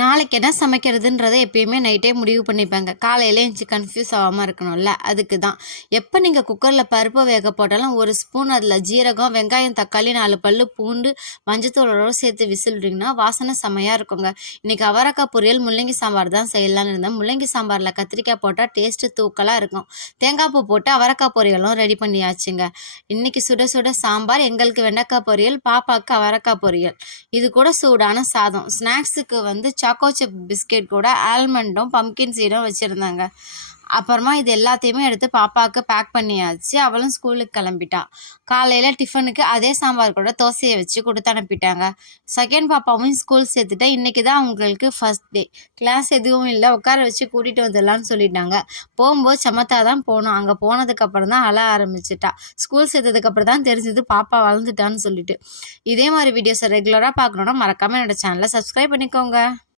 நாளைக்கு என்ன சமைக்கிறதுன்றத எப்பயுமே நைட்டே முடிவு பண்ணிப்பேங்க. காலையில எந்திச்சு கன்ஃப்யூஸ் ஆகாமல் இருக்கணும்ல, அதுக்கு தான். எப்போ நீங்கள் குக்கரில் பருப்பு வேக போட்டாலும் ஒரு ஸ்பூன் அதில் ஜீரகம், வெங்காயம், தக்காளி, 4 பல்லு பூண்டு, மஞ்சத்தூளோட சேர்த்து விசில்றீங்கன்னா வாசனை செமையாக இருக்குங்க. இன்றைக்கி அவரைக்காய் பொரியல், முள்ளங்கி சாம்பார் தான் செய்யலான்னு இருந்தேன். முள்ளங்கி சாம்பாரில் கத்திரிக்காய் போட்டால் டேஸ்ட்டு தூக்கலாக இருக்கும். தேங்காய் பூ போட்டு அவரைக்காய் பொரியலும் ரெடி பண்ணியாச்சுங்க. இன்றைக்கி சுட சுட சாம்பார், எங்களுக்கு வெண்டைக்காய் பொரியல், பாப்பாவுக்கு அவரைக்காய் பொரியல். இது கூட சூடான சாதம். ஸ்நாக்ஸுக்கு சாக்கோ சிப் பிஸ்கெட் கூட ஆல்மண்டும் பம்கின் சீடும் வச்சுருந்தாங்க. அப்புறமா இது எல்லாத்தையுமே எடுத்து பாப்பாவுக்கு பேக் பண்ணியாச்சு. அவளும் ஸ்கூலுக்கு கிளம்பிட்டா. காலையில் டிஃபனுக்கு அதே சாம்பார் கூட தோசையை வச்சு கொடுத்து அனுப்பிட்டாங்க. செகண்ட் பாப்பாவும் ஸ்கூல் சேர்த்துட்டா. இன்றைக்கி தான் அவங்களுக்கு ஃபர்ஸ்ட் டே. கிளாஸ் எதுவும் இல்லை, உட்கார வச்சு கூட்டிகிட்டு வந்துடலான்னு சொல்லிட்டாங்க. போகும்போது சமத்தா தான் போனோம். அங்கே போனதுக்கப்புறம் தான் அழ ஆரம்பிச்சிட்டா. ஸ்கூல் சேர்த்ததுக்கப்புறம் தான் தெரிஞ்சது பாப்பா வளர்ந்துட்டான்னு சொல்லிட்டு. இதே மாதிரி வீடியோஸை ரெகுலராக பார்க்கணுன்னா மறக்காமல் என்னோடய சேனலை சப்ஸ்கிரைப் பண்ணிக்கோங்க.